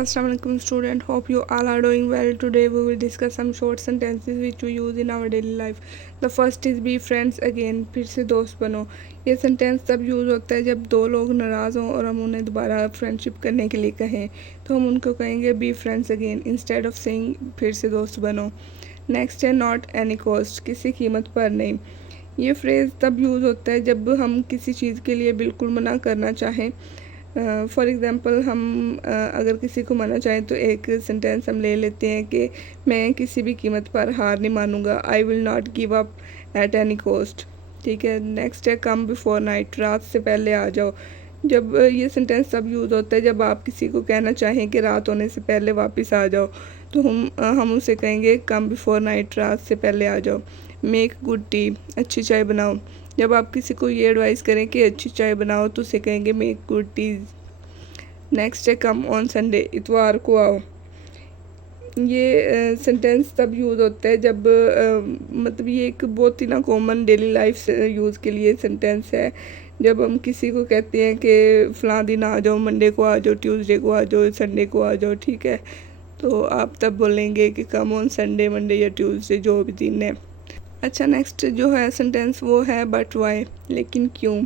Assalamualaikum student, hope you all are doing well. Today we will discuss some short sentences which we use in our daily life. The first is be friends again, फिर से दोस्त बनो। ये sentence तब use होता है जब दो लोग नाराज़ हों और हम उन्हें दोबारा फ्रेंडशिप करने के लिए कहें, तो हम उनको कहेंगे be friends again instead of saying फिर से दोस्त बनो। नेक्स्ट है नॉट एनी कॉस्ट, किसी कीमत पर नहीं। ये फ्रेज़ तब यूज़ होता है जब हम किसी चीज़ के लिए बिल्कुल मना करना चाहें। फॉर एग्ज़ाम्पल हम अगर किसी को मना चाहें तो एक सेंटेंस हम ले लेते हैं कि मैं किसी भी कीमत पर हार नहीं मानूंगा, I will not give up at any cost. ठीक है। नेक्स्ट है कम बिफोर नाइट, रात से पहले आ जाओ। जब ये सेंटेंस तब यूज़ होता है जब आप किसी को कहना चाहें कि रात होने से पहले वापस आ जाओ, तो हम उसे कहेंगे कम बिफोर नाइट, रात से पहले आ जाओ। मेक गुड टी, अच्छी चाय बनाओ। जब आप किसी को ये एडवाइस करें कि अच्छी चाय बनाओ तो उसे कहेंगे मेक गुड टी। नेक्स्ट है कम ऑन संडे, इतवार को आओ। ये सेंटेंस तब यूज़ होता है जब मतलब ये एक बहुत ही ना कॉमन डेली लाइफ से यूज़ के लिए सेंटेंस है। जब हम किसी को कहते हैं कि फ़लाँ दिन आ जाओ, मंडे को आ जाओ, ट्यूसडे को आ जाओ, संडे को आ जाओ। ठीक है, तो आप तब बोलेंगे कि कम ऑन संडे, मंडे या ट्यूसडे, जो भी दिन है। अच्छा, नेक्स्ट जो है सेंटेंस वो है बट वाई, लेकिन क्यों।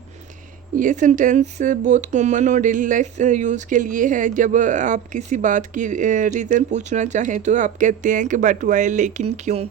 ये सेंटेंस बहुत कॉमन और डेली लाइफ यूज़ के लिए है। जब आप किसी बात की रीज़न पूछना चाहें तो आप कहते हैं कि बट वाई, लेकिन क्यों।